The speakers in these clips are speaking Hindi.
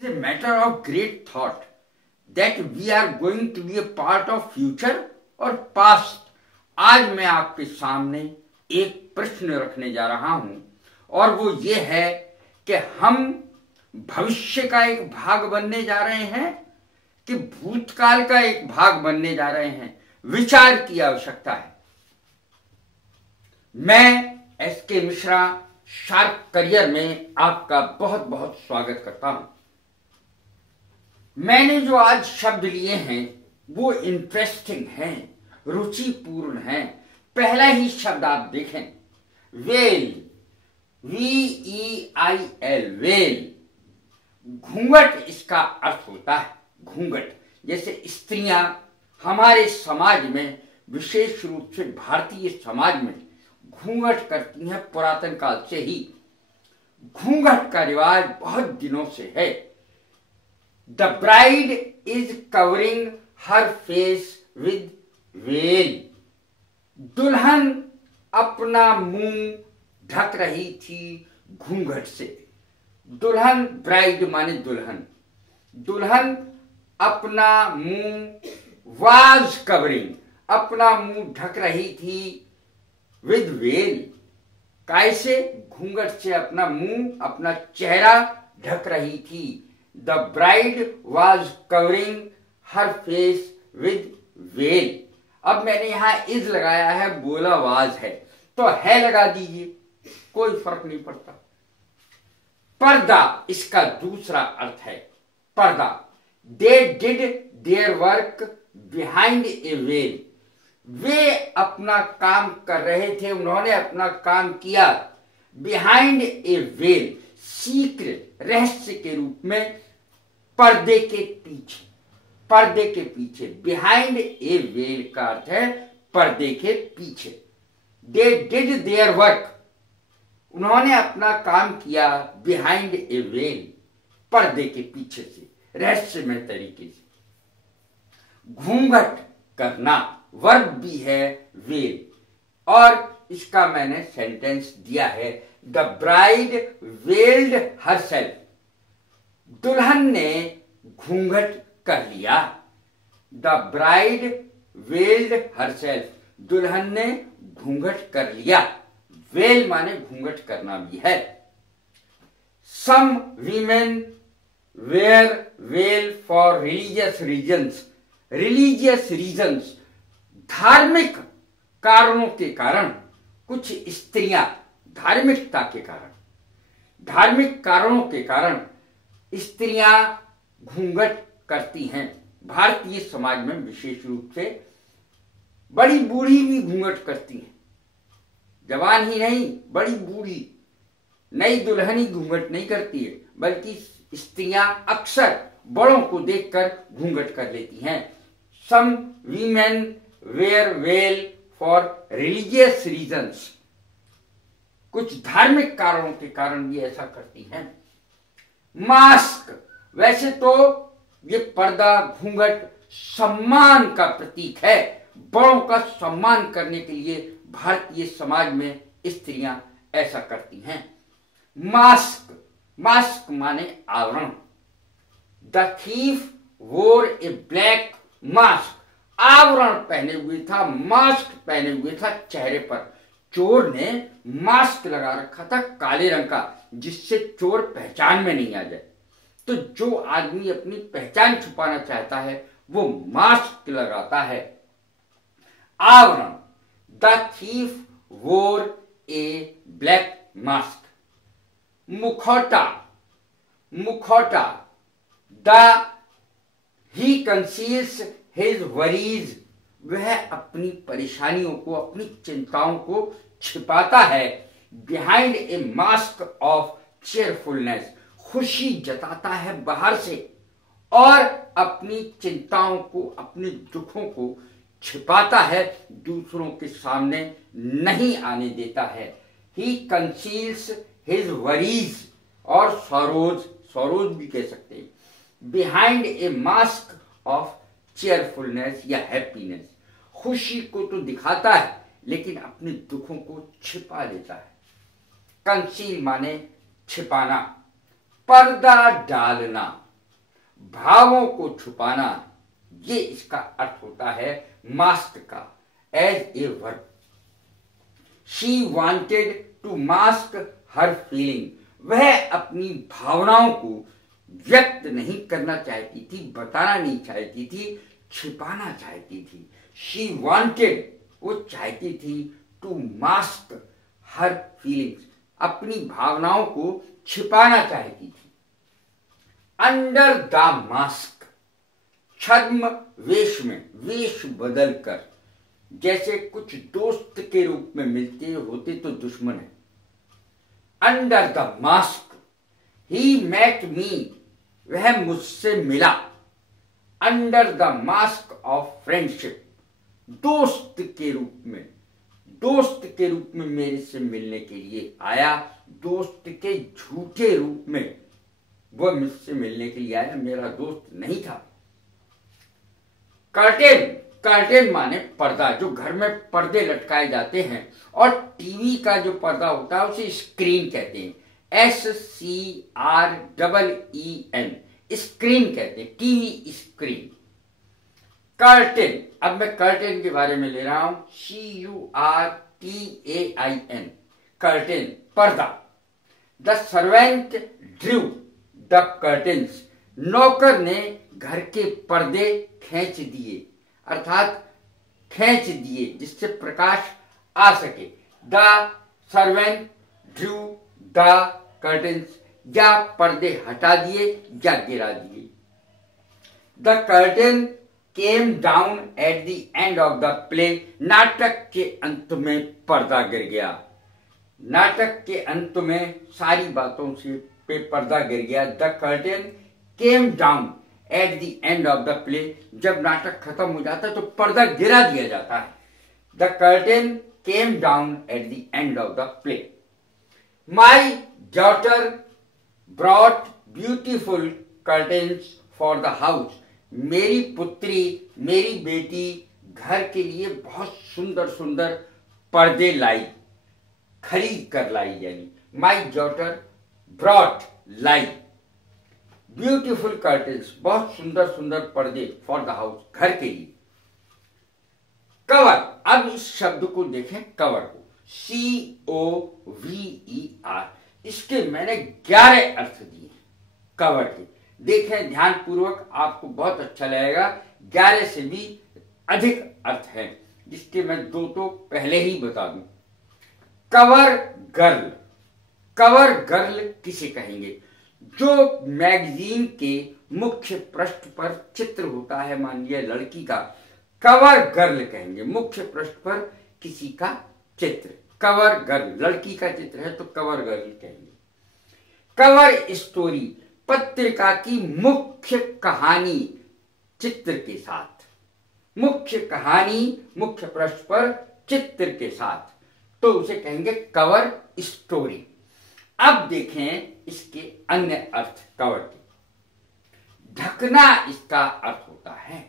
It's a matter of great thought that we are going to be a part of future or past. आज मैं आपके सामने एक प्रश्न रखने जा रहा हूं और वो ये है कि हम भविष्य का एक भाग बनने जा रहे हैं कि भूतकाल का एक भाग बनने जा रहे हैं। विचार की आवश्यकता है। मैं एसके मिश्रा शार्प करियर में आपका बहुत बहुत स्वागत करता हूं। मैंने जो आज शब्द लिए हैं वो इंटरेस्टिंग हैं, रुचिपूर्ण हैं। पहला ही शब्द आप देखें, वेल, VEIL, वेल। घूंघट इसका अर्थ होता है। घूंघट जैसे स्त्रियां हमारे समाज में, विशेष रूप से भारतीय समाज में घूंघट करती हैं। पुरातन काल से ही घूंघट का रिवाज बहुत दिनों से है। The bride is covering her face with well. दुल्हन अपना मुंह ढक रही थी घूंघट से। दुल्हन, ब्राइड माने दुल्हन, दुल्हन अपना मुंह, वाज कवरिंग, अपना मुंह ढक रही थी विद वेल। कैसे? घूंघट से अपना मुंह, अपना चेहरा ढक रही थी। The bride was covering her face with well. अब मैंने यहां इज लगाया है, बोला वाज है तो है लगा दीजिए, कोई फर्क नहीं पड़ता। पर्दा इसका दूसरा अर्थ है। पर्दा, they did their work behind a veil. वे अपना काम कर रहे थे, उन्होंने अपना काम किया बिहाइंड ए वेल, सीक्रेट, रहस्य के रूप में, पर्दे के पीछे। पर्दे के पीछे, बिहाइंड ए वेल का अर्थ है पर्दे के पीछे। दे डिड देयर वर्क, उन्होंने अपना काम किया बिहाइंड ए वेल, पर्दे के पीछे से, रहस्यमय तरीके से। घूंघट करना वर्ब भी है वेल, और इसका मैंने सेंटेंस दिया है, द ब्राइड वेल्ड हरसेल्फ। दुल्हन ने घूंघट कर लिया। द ब्राइड वेल्ड हरसेल्फ, दुल्हन ने घूंघट कर लिया। वेल माने घूंघट करना भी है। Some women wear veil for religious reasons. Religious reasons, धार्मिक कारणों के कारण कुछ स्त्रियां, धार्मिकता के कारण, धार्मिक कारणों के कारण स्त्रियां घूंघट करती हैं। भारतीय समाज में विशेष रूप से बड़ी बूढ़ी भी घूंघट करती हैं। जवान ही नहीं, बड़ी बूढ़ी, नई दुल्हन ही घूंघट नहीं करती है, बल्कि स्त्रियां अक्सर बड़ों को देखकर घूंघट कर लेती हैं। Some women wear veil for religious reasons, कुछ धार्मिक कारणों के कारण ये ऐसा करती हैं। मास्क, वैसे तो ये पर्दा, घूंघट सम्मान का प्रतीक है। बड़ों का सम्मान करने के लिए भारतीय समाज में स्त्रियां ऐसा करती हैं। मास्क, मास्क माने आवरण। द थीफ वोर ए ब्लैक मास्क, आवरण पहने हुए था, मास्क पहने हुए था चेहरे पर। चोर ने मास्क लगा रखा था काले रंग का, जिससे चोर पहचान में नहीं आ जाए। तो जो आदमी अपनी पहचान छुपाना चाहता है वो मास्क लगाता है। आवरण, द थीफ वोर ए ब्लैक मास्क। मुखौटा, मुखौटा, the he conceals his worries, वह अपनी परेशानियों को, अपनी चिंताओं को छिपाता है। Behind a mask of cheerfulness, खुशी जताता है बाहर से और अपनी चिंताओं को, अपने दुखों को छिपाता है, दूसरों के सामने नहीं आने देता है। ही कंसील्स हिज वरीज और सरोज, सरोज भी कह सकते हैं, behind a mask of cheerfulness या हैप्पीनेस। खुशी को तो दिखाता है लेकिन अपने दुखों को छिपा लेता है। कंसील माने छिपाना। पर्दा डालना, भावों को छुपाना, ये इसका अर्थ होता है मास्क का, as a verb. She wanted to mask her feeling, वह अपनी भावनाओं को व्यक्त नहीं करना चाहती थी, बताना नहीं चाहती थी, छिपाना चाहती थी। शी वांटेड, वो चाहती थी, टू मास्क हर फीलिंग्स, अपनी भावनाओं को छिपाना चाहती थी। अंडर द मास्क, छद्म वेश में, वेश बदलकर, जैसे कुछ दोस्त के रूप में मिलते होते तो दुश्मन है। Under the mask, he met me, वह मुझसे मिला। Under the mask of friendship, दोस्त के रूप में, दोस्त के रूप में मेरे से मिलने के लिए आया, दोस्त के झूठे रूप में वह मुझसे मिलने के लिए आया, मेरा दोस्त नहीं था। कर्टेन, कर्टेन माने पर्दा, जो घर में पर्दे लटकाए जाते हैं, और टीवी का जो पर्दा होता है उसे स्क्रीन कहते हैं, SCREEN, स्क्रीन कहते हैं, टीवी स्क्रीन। कर्टेन, अब मैं कर्टेन के बारे में ले रहा हूं, CURTAIN, कर्टेन, पर्दा। The servant Drew the curtains, नौकर ने घर के पर्दे खींच दिए, अर्थात खींच दिए जिससे प्रकाश आ सके। The servant Drew the curtains, या पर्दे हटा दिए या गिरा दिए। The curtain came down at the end of the play, नाटक के अंत में पर्दा गिर गया। नाटक के अंत में सारी बातों से पे पर्दा गिर गया। The curtain came down at the end of the play, जब नाटक खत्म हो जाता है तो पर्दा गिरा दिया जाता है। The curtain came down at the end of the play. My daughter brought beautiful curtains for the house, मेरी पुत्री, मेरी बेटी घर के लिए बहुत सुंदर सुंदर पर्दे लाई, खरीद कर लाई। यानी my daughter brought, lie, beautiful curtains, बहुत सुंदर सुंदर पर्दे, फॉर द हाउस, घर के लिए। कवर, अब इस शब्द को देखें, कवर को, COVER, इसके मैंने 11 अर्थ दिए कवर के। देखें ध्यान पूर्वक, आपको बहुत अच्छा लगेगा। 11 से भी अधिक अर्थ हैं, जिसके मैं 2 तो पहले ही बता दूं। कवर गर्ल, कवर गर्ल किसे कहेंगे? जो मैगजीन के मुख्य पृष्ठ पर चित्र होता है, मान लिया लड़की का, कवर गर्ल कहेंगे। मुख्य पृष्ठ पर किसी का चित्र, कवर गर्ल, लड़की का चित्र है तो कवर गर्ल कहेंगे। कवर स्टोरी, पत्रिका की मुख्य कहानी चित्र के साथ, मुख्य कहानी मुख्य पृष्ठ पर चित्र के साथ, तो उसे कहेंगे कवर स्टोरी। अब देखें इसके अन्य अर्थ कवर के। ढकना इसका अर्थ होता है।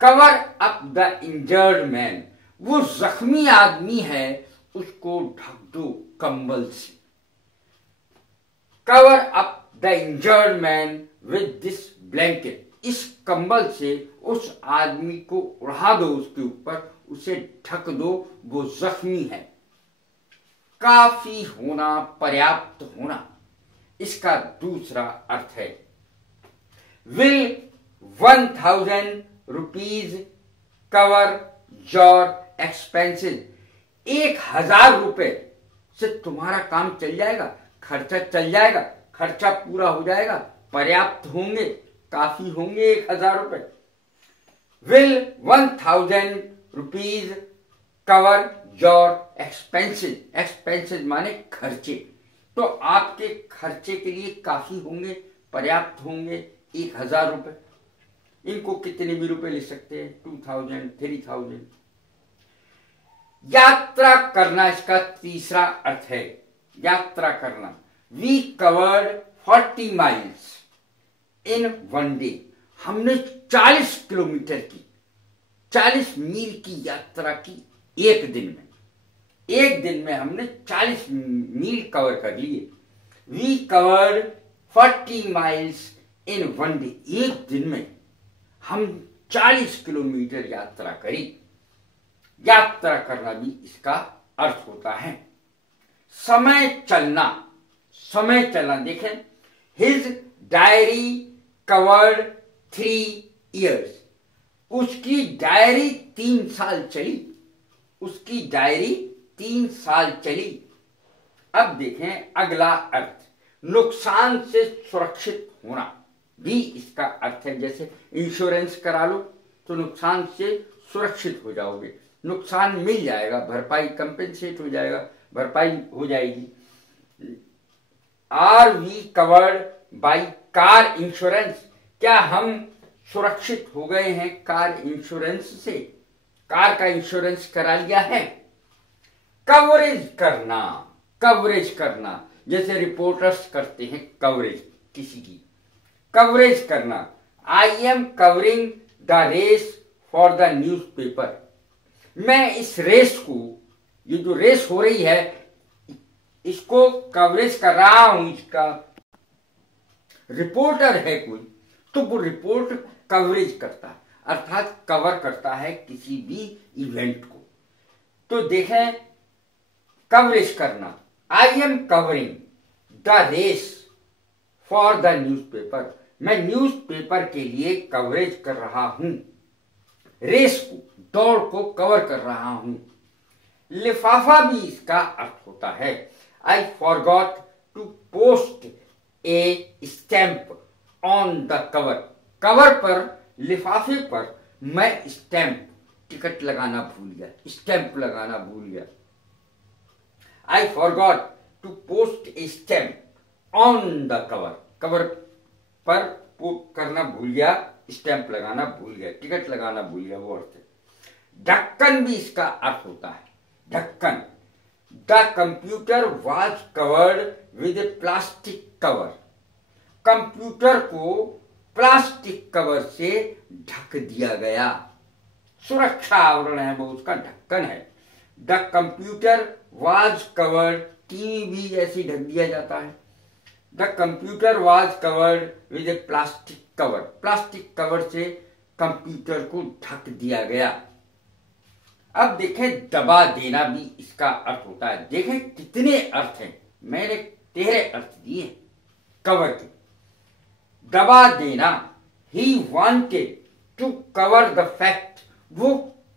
Cover up the injured man, वो जख्मी आदमी है, उसको ढक दो कंबल से। Cover up the injured man with this blanket, इस कंबल से उस आदमी को उड़ा दो, उसके ऊपर उसे ढक दो, वो जख्मी है। काफी होना, पर्याप्त होना, इसका दूसरा अर्थ है। Will 1000 rupees cover your expenses, 1000 रुपए से तुम्हारा काम चल जाएगा, खर्चा चल जाएगा, खर्चा पूरा हो जाएगा, पर्याप्त होंगे, काफी होंगे 1000 रुपए। Will 1000 rupees cover your expenses, expenses माने खर्चे, तो आपके खर्चे के लिए काफी होंगे, पर्याप्त होंगे 1000 रुपए। इनको कितने भी रुपए ले सकते हैं, 2000, 3000। यात्रा करना इसका तीसरा अर्थ है, यात्रा करना। We covered 40 miles in 1 day, हमने 40 किलोमीटर की, 40 मील की यात्रा की एक दिन में। एक दिन में हमने 40 मील कवर कर लिए। We covered 40 miles in one day, एक दिन में हम 40 किलोमीटर यात्रा करी। यात्रा करना भी इसका अर्थ होता है। समय चलना, समय चलना। देखें, हिज डायरी कवर्ड 3 years। उसकी डायरी 3 साल चली, उसकी डायरी 3 साल चली। अब देखें अगला अर्थ, नुकसान से सुरक्षित होना भी इसका अर्थ है। जैसे इंश्योरेंस करा लो तो नुकसान से सुरक्षित हो जाओगे, नुकसान मिल जाएगा, भरपाई कंपेंसेट हो जाएगा, भरपाई हो जाएगी। Are we covered by car insurance? क्या हम सुरक्षित हो गए हैं कार इंश्योरेंस से? कार का इंश्योरेंस करा लिया है। कवरेज करना, कवरेज करना, जैसे रिपोर्टर्स करते हैं कवरेज किसी की, कवरेज करना। I am covering the race for the newspaper. मैं इस रेस को, ये जो रेस हो रही है, इसको कवरेज कर रहा हूं। इसका रिपोर्टर है कोई, तो वो रिपोर्ट कवरेज करता है, अर्थात कवर करता है किसी भी इवेंट को। तो देखें, कवरेज करना, I am covering the race for the newspaper. मैं न्यूज़पेपर के लिए कवरेज कर रहा हूं, रेस को, दौड़ को कवर कर रहा हूं। लिफाफा भी इसका अर्थ होता है। I forgot to post a stamp on the cover. Cover पर, लिफाफे पर मैं स्टैंप, टिकट लगाना भूल गया, स्टैंप लगाना भूल गया। I forgot to post a stamp on the cover. Cover पर करना भूल गया, स्टैंप लगाना भूल गया, टिकट लगाना भूल गया, वो अर्थ है। ढक्कन भी इसका अर्थ होता है। ढक्कन, the computer was covered with A plastic cover. Computer को प्लास्टिक कवर से ढक दिया गया, सुरक्षा आवरण है वो, उसका ढक्कन है। The computer was covered, TV भी ऐसे ढक दिया जाता है। The computer was covered with A plastic cover. Plastic cover से कंप्यूटर को ढक दिया गया। अब देखें, दबा देना भी इसका अर्थ होता है। देखें कितने अर्थ हैं, मैंने 13 अर्थ दिए कवर के। दबा देना, he wanted to cover the fact. वो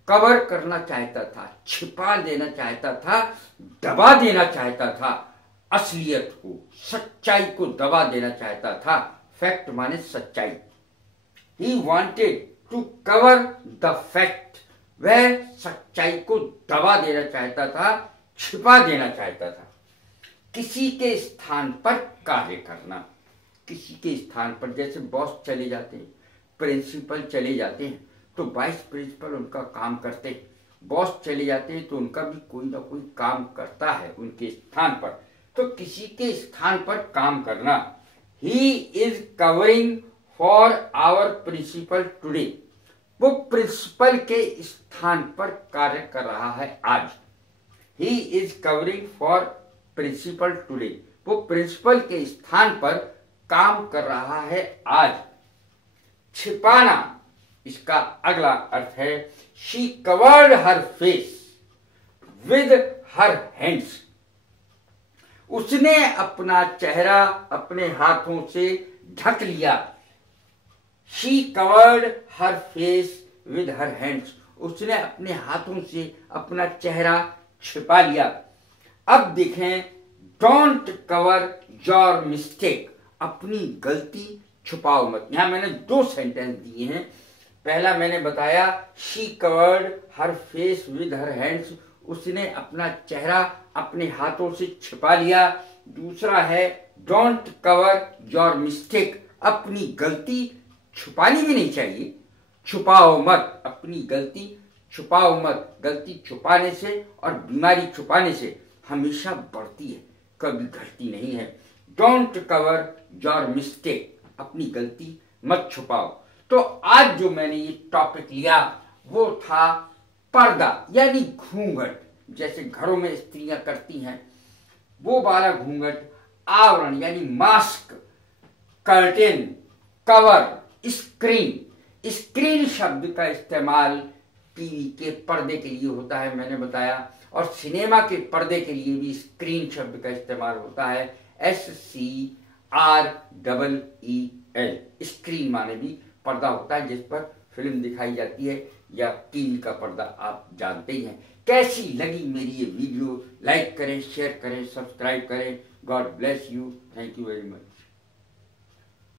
कवर करना चाहता था, छिपा देना चाहता था, दबा देना चाहता था असलियत को, सच्चाई को दबा देना चाहता था। फैक्ट माने सच्चाई। He wanted to cover the fact. वह सच्चाई को दबा देना चाहता था, छिपा देना चाहता था। किसी के स्थान पर कार्य करना, किसी के स्थान पर, जैसे बॉस चले जाते हैं, प्रिंसिपल चले जाते हैं तो वाइस प्रिंसिपल उनका काम करते हैं। बॉस चले जाते हैं तो उनका भी कोई ना कोई काम करता है उनके स्थान पर। तो किसी के स्थान पर काम करना। He is covering for our principal today. वो प्रिंसिपल के स्थान पर कार्य कर रहा है आज। He is covering for principal today. वो प्रिंसिपल के स्थान पर काम कर रहा है आज। छिपाना, इसका अगला अर्थ है, she covered her face with her hands. उसने अपना चेहरा अपने हाथों से ढक लिया। She covered her face with her hands. उसने अपने हाथों से अपना चेहरा छिपा लिया। अब देखें, डोंट कवर योर मिस्टेक। अपनी गलती छुपाओ मत। यहां मैंने 2 सेंटेंस दिए हैं। पहला मैंने बताया, she covered her face with her hands. उसने अपना चेहरा अपने हाथों से छिपा लिया। दूसरा है, डोंट कवर योर मिस्टेक। अपनी गलती छुपानी भी नहीं चाहिए, छुपाओ मत। अपनी गलती छुपाओ मत। गलती छुपाने से और बीमारी छुपाने से हमेशा बढ़ती है, कभी घटती नहीं है। Don't cover your mistake. अपनी गलती मत छुपाओ। तो आज जो मैंने ये टॉपिक लिया वो था पर्दा यानी घूंघट। जैसे घरों में स्त्रियां करती हैं वो वाला घूंघट, आवरण यानी mask, curtain, cover, screen. Screen शब्द का इस्तेमाल टीवी के पर्दे के लिए होता है, मैंने बताया, और सिनेमा के पर्दे के लिए भी स्क्रीन शब्द का इस्तेमाल होता है, SCREEL। स्क्रीन माने भी पर्दा होता है जिस पर फिल्म दिखाई जाती है, या टीवी का पर्दा आप जानते ही हैं। कैसी लगी मेरी ये वीडियो? लाइक करें, शेयर करें, सब्सक्राइब करें। God bless you. Thank you very much.